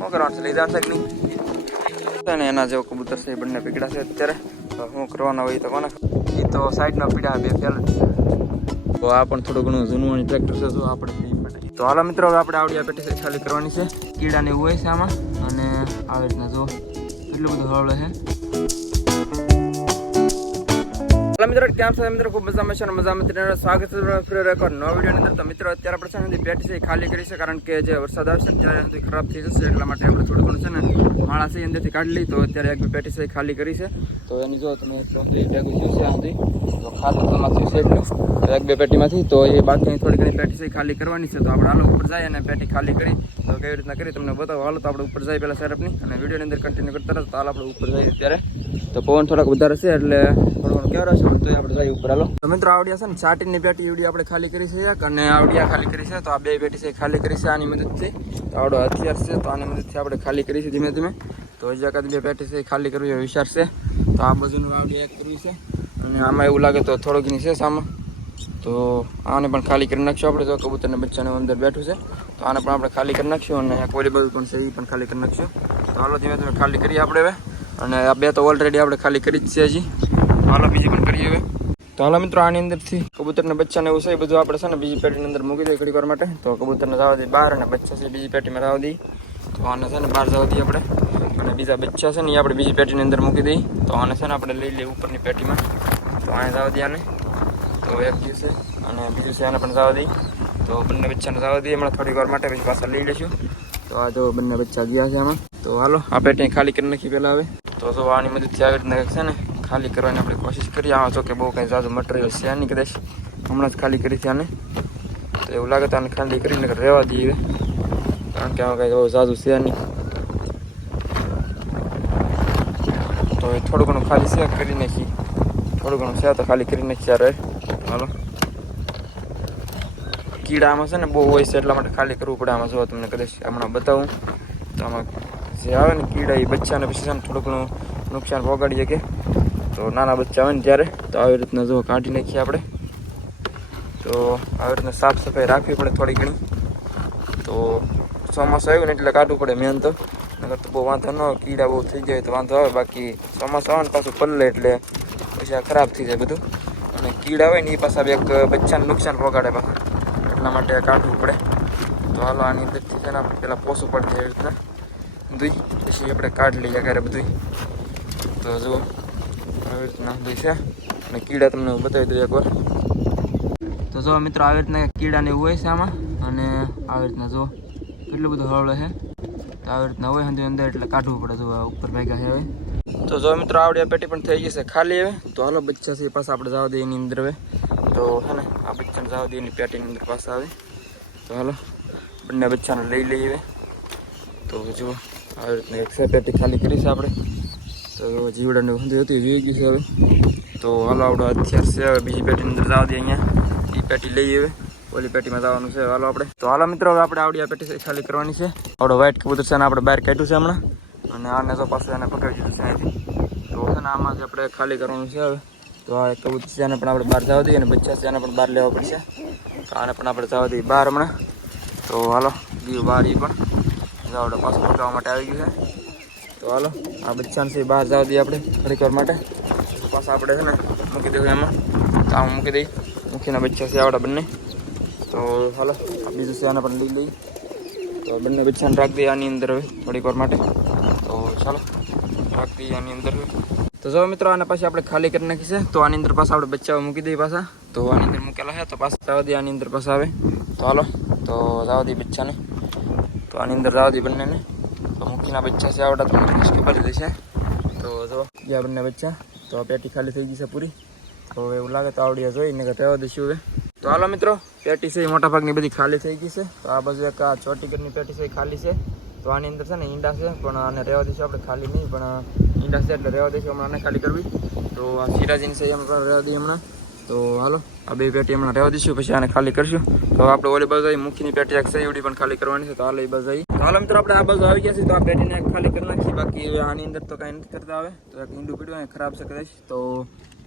શું કરવાનું છે? છે કે નહીં? છે એના જેવો કબૂતર છે એ બંને પીગડા છે અત્યારે. તો શું કરવાના હોય તો કોને એ તો સાઈડમાં પીડા બે ફેલ તો આ પણ થોડું ઘણું જૂનું ટ્રેક્ટર છે તો આપણે તો હાલો મિત્રો હવે આપણે આવડી પેટી છે ખાલી કરવાની છે. કીડા ને એવું હોય છે આમાં. અને આવી રીતના જો કેટલું બધું હળવે છે. મિત્રો, કેમ છો? મિત્રો, ખૂબ મજામાં છે અને મજામાં તમને સ્વાગત ફરી રેકોર્ડ નવા વિડીયોની અંદર. તો મિત્રો, અત્યારે આપણે છે ને પેટ છે ખાલી કરી છે, કારણ કે જે વરસાદ આવશે ત્યારે હજી ખરાબ થઈ જશે, એટલા માટે આપણે થોડું ઘણું છે ને માણસ એ અંદરથી કાઢી લઈ તો અત્યારે એક પેટી છે ખાલી કરી છે. તો એની જો તમે ભેગું થયું છે આ તો ખાલી છે તો એક બે પેટીમાંથી, તો એ બાકીની થોડી ઘણી પેટી છે ખાલી કરવાની છે. તો આપણે હાલો ઉપર જાય અને પેટી ખાલી કરી, તો કેવી રીતના કરી તમને બતાવો. હાલો, તો આપણે ઉપર જાય પહેલાં સેટઅપની અને વિડીયોની અંદર કન્ટિન્યુ કરતા રહો. તો હાલ આપણે ઉપર જઈએ અત્યારે. તો પવન થોડાક વધારે છે, એટલે થોડું આવડિયા છે ને પેટી એવડી આપણે ખાલી કરી છે અને આવડિયા ખાલી કરી છે. તો આ બે પેટી છે ખાલી કરી છે, આની મદદથી. તો આવડો હથિયાર છે, તો આની મદદથી આપણે ખાલી કરી ધીમે ધીમે. તો હજી એકાદ બે પેટી છે ખાલી કરવી વિચાર છે. તો આ બાજુનું આવડિયા એક છે. અને આમાં એવું લાગે તો થોડુંક ઘણી છે સામાં. તો આને પણ ખાલી કરી નાખશું આપણે તો કબૂતરને બચ્ચાને અંદર બેઠું છે. તો આને પણ આપણે ખાલી કરી નાખશું અને કોઈ બધું પણ છે એ પણ ખાલી કરી નાખશું. તો હાલો, ધીમે ધીમે ખાલી કરીએ આપણે હવે. અને આ બે તો ઓલરેડી આપણે ખાલી કરી જ છે હજી. હાલો, બીજી પણ કરીએ હવે. તો હાલો મિત્રો, આની અંદરથી કબૂતરને બચ્ચાને એવું છે, એ બધું આપણે છે ને બીજી પેટીની અંદર મૂકી દઈએ ઘડીવાર માટે. તો કબૂતરને જવા દઈએ બહાર અને બચ્ચા છે બીજી પેટીમાં જવા દઈએ. તો આને છે ને બહાર જવા દઈએ આપણે. અને બીજા બચ્ચા છે ને એ આપણે બીજી પેટીની અંદર મૂકી દઈએ. તો આને છે ને આપણે લઈ લઈએ ઉપરની પેટીમાં. તો આને જવા દઈએ આને. તો એક દિવસે અને બીજું છે, આને પણ જવા દઈએ. તો બંને બચ્ચાને જવા દઈએ હમણાં થોડીક વાર માટે, પછી પાછા લઈ લઈશું. તો આ જો બંને બચ્ચા ગયા છે આમાં. તો હાલો, આ પેટી ખાલી કરી નાખી પહેલાં હવે. તો જો આની મદદથી આવી રીતના છે ને ખાલી કરવાની આપણે કોશિશ કરીએ. આમાં જો કે બહુ કંઈ જાજુ મટીરિયલ છે નહીં કદાચ. હમણાં જ ખાલી કરી છે આને. તો એવું લાગે તો આને ખાલી કરીને રહેવા દઈએ હવે. કારણ કે આમાં કંઈ બહુ જાજુ છે નહીં. તો એ થોડું ઘણું ખાલી છે, કરી નાખી થોડું ઘણું છે, તો ખાલી કરી નાખી યાર હાલો. કીડામાં છે ને બહુ હોય છે, એટલા માટે ખાલી કરવું પડે આમાં. જો તમને કદાચ હમણાં બતાવું. તો આમાં જે આવે ને કીડા, એ બચ્ચાને પછી છે ને થોડું ઘણું નુકસાન પહોંચાડી શકે તો નાના બચ્ચા હોય ને ત્યારે તો આવી રીતના જો કાઢી નાખીએ આપણે. તો આવી રીતના સાફ સફાઈ રાખવી પડે થોડી ઘણી. તો ચોમાસું આવ્યું ને એટલે કાઢવું પડે મેન તો. નગર તો બહુ વાંધો ન કીડા બહુ થઈ જાય તો વાંધો આવે. બાકી ચોમાસું આવે ને પાછું પલ્લે એટલે પછી ખરાબ થઈ જાય બધું. અને કીડા હોય ને એ પાછા એક બચ્ચાને નુકસાન પહોંચાડે પાછા. એટલા માટે કાઢવું પડે. તો હાલો આની અંદરથી છે ને પહેલાં પોસું પડે એવી રીતના. દૂઈ, પછી આપણે કાઢી લઈએ ઘરે બધું તો જુઓ આવી રીતના છે. અને કીડા તમને હું બતાવી દઉં એકવાર. તો જો મિત્રો, આવી રીતના કીડાને હોય છે આમાં. અને આવી રીતના જો કેટલું બધું હળવે છે. આવી રીતના હોય અંદર અંદર એટલે કાઢવું પડે જો ઉપર ભેગા છે તો જો મિત્રો, આવડી પેટી પણ થઈ છે ખાલી હવે. તો હાલો બચ્ચા છે પાસે આપણે જવા દઈએ અંદર હવે. તો હે ને, આ બચ્ચાને જવા દઈએ એની પેટીની અંદર પાસે આવે તો હાલો, બંને બચ્ચાને લઈ લઈએ તો જો, આવી રીતના એક પેટી ખાલી કરી છે આપણે. તો જીવડાને ઊંધી હતી જોઈ ગઈ છે હવે. તો હાલો આપણો અત્યાર છે, હવે બીજી પેટીની અંદર જવા દે અહીંયા. એ પેટી લઈએ હવે. ઓલી પેટીમાં જવાનું છે, હાલો આપણે. તો હાલો મિત્રો, હવે આપણે આવડી આ પેટી ખાલી કરવાની છે. આપણો વ્હાઈટ કબૂતર છે આપણે બહાર કાઢ્યું છે હમણાં. અને આને તો પાસે એને પકડી દીધું છે અહીંથી. તો છે ને આમાં જે આપણે ખાલી કરવાનું છે હવે. તો આ કબૂતર છે પણ આપણે બહાર જવા દઈએ અને બચ્ચા છે પણ બહાર લેવા પડશે. તો આને પણ આપણે જવા દઈએ બહાર હમણાં. તો હાલો, દીવ બહાર એ પણ જાવડે પાછું પકડવા માટે આવી ગયું છે. તો હાલો, આ બચ્ચાને છે બહાર જવા દઈએ આપણે થોડીક વાર માટે. પછી આપણે છે ને મૂકી દઈશું એમાં. તો આમ મૂકી દઈ મૂકીને બચ્ચા છે આવડા બંને. તો હાલો આ બીજું છે આને પણ લઈ લઈએ. તો બંને બચ્ચાને રાખી દઈએ આની અંદર હવે થોડીક વાર માટે. તો ચાલો, રાખી દઈએ આની અંદર. તો જો મિત્રો, આને પાછી આપણે ખાલી કરી નાખી તો આની અંદર પાછા આપણે બચ્ચાઓ મૂકી દઈએ પાછા. તો આની અંદર મૂકેલા છે. તો પાછા જવા દઈએ આની અંદર પાછા આવે તો હાલો, તો જવા દઈએ બચ્ચાને. તો આની અંદર જવા દઈએ બંનેને. તો મૂકીના બચ્ચા છે આવડા તમને ખબર જ હશે તો જો ગયા બંને બચ્ચા, તો પેટી ખાલી થઈ ગઈ છે પૂરી. તો એવું લાગે તો આવડી જોઈને ને રહેવા દઈશું હવે. તો હાલો મિત્રો, પેટી છે એ મોટા ભાગની બધી ખાલી થઈ ગઈ છે. તો આ બાજુ એક આ ચોટીગરની પેટી છે ખાલી છે. તો આની અંદર છે ને ઈંડા છે, પણ આને રહેવા દઈશું આપણે ખાલી નહીં, પણ ઈંડા છે એટલે રહેવા દઈશું હમણાં ખાલી કરવી. તો આ સિરાજીની છે એમ રહેવા દઈએ હમણાં. તો હાલો, આ બે પેટી હમણાં રહેવા દઈશું, પછી આને ખાલી કરશું. તો આપણે ઓલી બાજુ મુખીની પેટી એક છે એવડી પણ ખાલી કરવાની છે, તો હાલ એ બાજુ હાલો મિત્રો, આપણે આ બાજુ આવી ગયા છીએ. તો આ પેટીને ખાલી કરી નાખીએ. બાકી આની અંદર તો કાંઈ નથી કરતા આવે તો એક ઈંડું પીડ્યું ખરાબ છે કદાચ. તો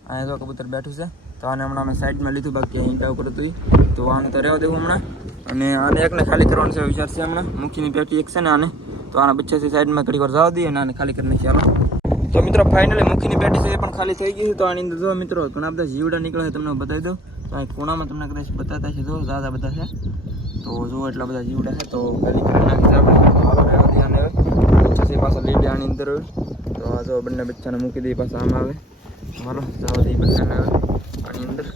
અહીંયા તો કબૂતર બેઠું છે. તો આને હમણાં અમે સાઈડમાં લીધું, બાકી ઈંડા ઉપર હતું તો આને તો રહેવા દેવું હમણાં. અને આને એકને ખાલી કરવાનું છે વિચાર છે હમણાં. મુખીની પેટી એક છે ને આને. તો આના બચ્ચાથી સાઈડમાં ઘડી વાર જવા દઈએ અને આને ખાલી કરી નાખીએ આમાં તો મિત્રો ફાઇનલી મુખીની પેટી છે એ પણ ખાલી થઈ ગઈ છે. તો આની અંદર જો મિત્રો, ઘણા બધા જીવડા નીકળે તમને બતાવી દઉં. તો અહીં ખૂણામાં તમને કદાચ બતાતા છે જો, ઝાઝા બધા છે. તો જો એટલા બધા જીવડા છે, તો પહેલી કરી આને હવે પછી લઈ આની અંદર તો આ જો બંને બચ્ચાને મૂકી દઈએ પાછા આમાં આવે. હાલો જવા દઈએ બંનેને હવે આની અંદર.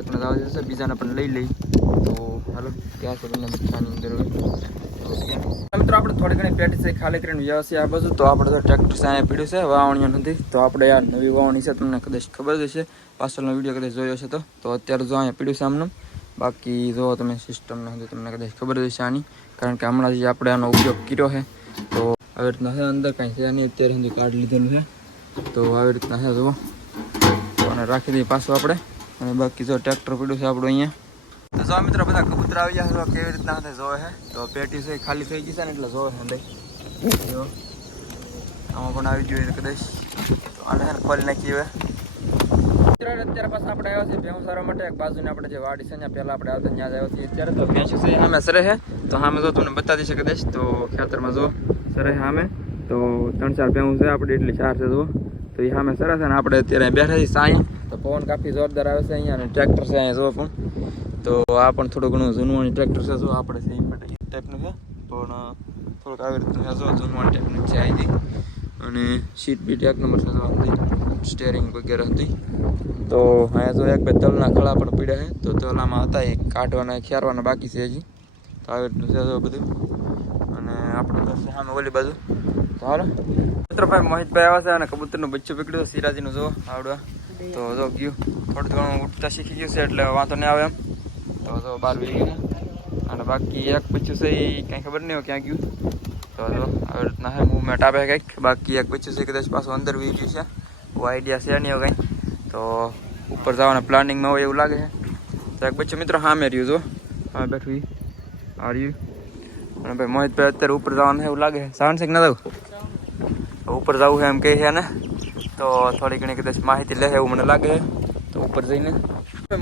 એકને જવા જશે બીજાને પણ લઈ લઈ તો હાલો, ત્યાં છે બંને બચ્ચાની અંદર મિત્રો, આપણે થોડી ઘણી પેટી છે, ખાલી કરીને વ્યવસાય આ બધું તો આપણે તો ટ્રેક્ટર સામે પીડ્યું છે, વાવણીઓ નથી. તો આપણે આ નવી વાવણી છે, તમને કદાચ ખબર જ હશે. પાછળનો વીડિયો કદાચ જોયો છે તો અત્યારે જો અહીંયા પીડ્યું છે આમનું. બાકી જો તમે સિસ્ટમ નથી તમને કદાચ ખબર જ હશે આની કારણ કે હમણાં જે આપણે આનો ઉપયોગ કર્યો છે, તો આવી રીતના છે, અંદર કાંઈ છે નહીં, અત્યારે સુધી કાર્ડ લીધેલું છે. તો આવી રીતના છે, જુઓ. આને રાખી દઈએ પાછું આપણે. અને બાકી જો ટ્રેક્ટર પડ્યું છે આપણું અહીંયા. તો જો મિત્રો બધા કબૂતર આવી ગયા છે કેવી રીતના જોવે છે? તો પેટી છે ખાલી થઈ ગઈ છે ને, એટલે જોવે છે જો. આમાં પણ આવી ગયું કદાચ. આને છે ખોલી નાખી હવે. અત્યારે પાછા આપણે આવ્યા છે ભેંસ સારવા માટે. એક બાજુને આપણે જે વાડી છે, ત્યાં પહેલાં આપણે આવતા ત્યાં જ આવ્યા છીએ અત્યારે. તો ભેંસ છે, સામે સરે છે. તો સામે જો તમને બતાવી શકે દઈશ તો ખેતરમાં જો સરે સામે. તો ત્રણ ચાર ભેંસ છે, આપણે એટલી ચાર છે જો. તો એ સામે સરસ છે ને આપણે અત્યારે બેઠા છીએ સાંઈ. તો પવન કાફી જોરદાર આવે છે અહીંયા ટ્રેક્ટર છે અહીંયા જો પણ. તો આ પણ થોડું ઘણું જૂનું ટ્રેક્ટર છે જો, આપણે છે એ ટાઈપનું છે. પણ થોડુંક આવી રીતનું જો જૂનું ટાઈપનું છે આવી અને સીટ બીટ એક નંબર છે સ્ટેરિંગ વગેરે હતી. તો અહીંયા તો એક બે તલના ખળા પણ પીડ્યા છે. તો તલામાં હતા એ કાઢવાના ખેરવાના બાકી છે હજી. તો આવી રીતનું છે તો બધું. અને આપણે છે સામે ઓલી બાજુ. તો હાલો. મિત્રભાઈ, મોહિતભાઈ આવ્યા છે અને કબૂતરનું બચ્ચું પકડ્યું છે, સિરાજીનું જો આવડવા તો જો ગયું. થોડું ઘણું ઉઠતા શીખી ગયું છે, એટલે વાંધો નહીં આવે એમ. તો જો બહાર વી ગયું અને બાકી એક બચ્ચું છે એ કાંઈ ખબર નહીં હોય ક્યાં ગયું. તો જો આવી રીતના હે મૂવમેન્ટ આપે કંઈક. બાકી એક બચ્ચું છે, કદાચ પાછું અંદર વી ગયું છે. આઈડિયા છે નહીં હોય કંઈ. તો ઉપર જવાના પ્લાનિંગમાં હોય એવું લાગે છે. તો એક બચ્ચું મિત્રો સામે રહ્યું જો હા. બેઠું આર રહ્યું અને ભાઈ મોહિતભાઈ અત્યારે ઉપર જવાનું એવું લાગે સાવન છે કે ના જવું ઉપર જવું છે એમ કહે છે ને તો થોડી ઘણી કદાચ માહિતી લે એવું મને લાગે તો ઉપર જઈને.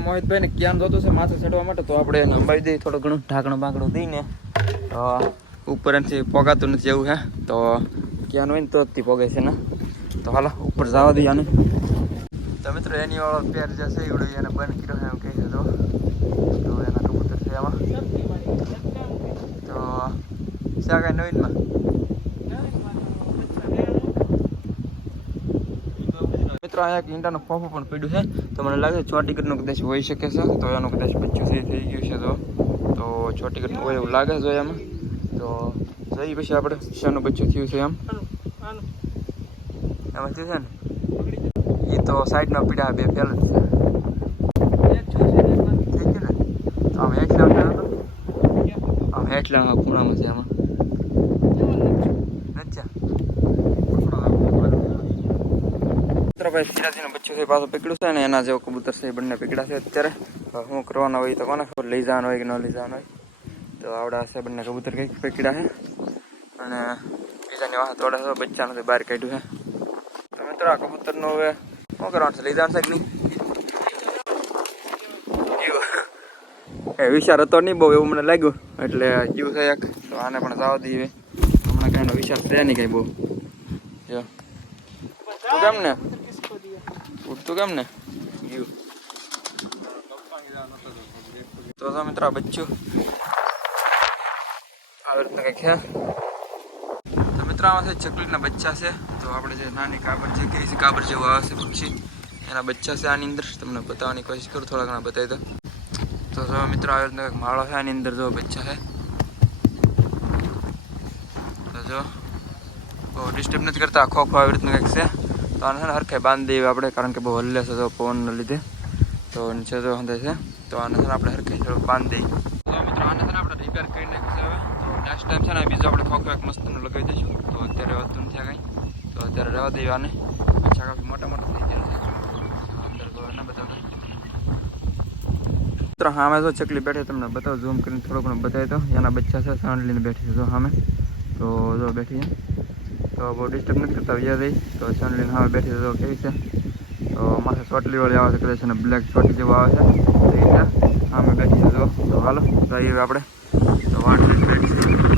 મોહિતભાઈને ક્યાં જોતું છે માથે ચડવા માટે? તો આપણે લંબાવી દઈએ થોડું ઘણું. ઢાંકણું બાંકણું દઈને. તો ઉપર એનાથી પોગાતું નથી એવું હે. તો ક્યાં હોય ને તો જ પોગે છે ને તો હાલો, ઉપર જવા દઈએ આને. તો મિત્રો એની વાળો પેર જે છે એવડો એને બંધ કર્યો એમ કહે છે તો તો એના કબૂતર છે આમાં તો શા કાંઈ નવીનમાં? મિત્રો અહીંયા એક ઈંડાનું ફોફો પણ પડ્યું છે. તો મને લાગે છે છ ટિકિટનું કદાચ હોઈ શકે છે. તો એનું કદાચ છે થઈ ગયું છે તો તો છ ટિકટનું હોય એવું લાગે છે એમાં. તો જઈ પછી આપણે શાનું બચ્ચું થયું છે એમ. એમાં થયું છે ને? એ તો સાઈડના પીડા બે ફેલ જ છે. આમ હેઠલા આમ હેઠલા ખૂણામાં છે આમાં. મિત્રભાઈ સિરાજીનો બચ્ચું છે પાછું પકડ્યું છે ને એના જેવો કબૂતર છે એ બંને પકડ્યા છે અત્યારે. શું કરવાના હોય તો કોને? ખબર લઈ જવાનું હોય કે ન લઈ જવાનું હોય? તો આવડા છે બંને કબૂતર કંઈક પકડ્યા છે. અને બીજાની વાહ થોડા છે, બચ્ચાનું બહાર કાઢ્યું છે. તો મિત્રો કબૂતરનું હવે શું કરવાનું છે લઈ જવાનું છે કે નહીં જીવ. એ વિચાર હતો નહીં બહુ એવું મને લાગ્યું એટલે જીવ છે એક તો આને પણ જવા દઈએ હમણાં કાંઈનો વિચાર છે નહીં કાંઈ બહુ જો તું કેમ ને ઉઠતું કેમ ને તો તો મિત્રો બચ્ચું આવી રીતના કંઈક છે તો છે, ચકલીના બચ્ચા છે. તો આપણે જે નાની કાબર જે કહીએ છીએ કાબર જેવું આવે છે, પક્ષી. એના બચ્ચા છે આની અંદર. તમને બતાવવાની કોશિશ કરું થોડા ઘણા બતાવી દો. તો જો મિત્રો આવી રીતના માળો છે આની અંદર, જો બચ્ચા છે. તો જો, બહુ ડિસ્ટર્બ નથી કરતા, આખો આખો આવી રીતનું કંઈક છે. તો આને છે ને હરખે બાંધી દઈએ આપણે, કારણ કે બહુ હલ્લે છે તો પવનને લીધે. તો નીચે જો હંધે છે. તો આને છે આપણે હરખે બાંધી દઈએ. તો મિત્રો, આને છે આપણે રિપેર કરી નાખ્યું હવે. નેક્સ્ટ ટાઈમ છે ને, બીજો આપણે ખોખો એક મસ્તનું લગાવી દઈશું. તો અત્યારે વધતું નથી કાંઈ. કંઈ તો અત્યારે રહેવા આને. અચ્છા કાફી મોટા મોટા થઈ ગયા મિત્રો સામે જો ચકલી બેઠી, તમને બતાવો ઝૂમ કરીને થોડું ઘણું બતાવી દો એના બચ્ચા છે સાંડલીને બેઠી છે, જો સામે તો જો બેઠી તો બહુ ડિસ્ટર્બ નથી કરતા, વ્યા રહી. તો સાંડલીને સામે બેઠી તો કેવી છે? તો માથે ચોટલી વાળી આવે છે, કદાચ અને બ્લેક ચોટલી જેવું આવે છે. તો એ સામે બેઠી છે, જો. તો હાલો, તો એ આપણે. તો વાટ લઈને બેઠી છે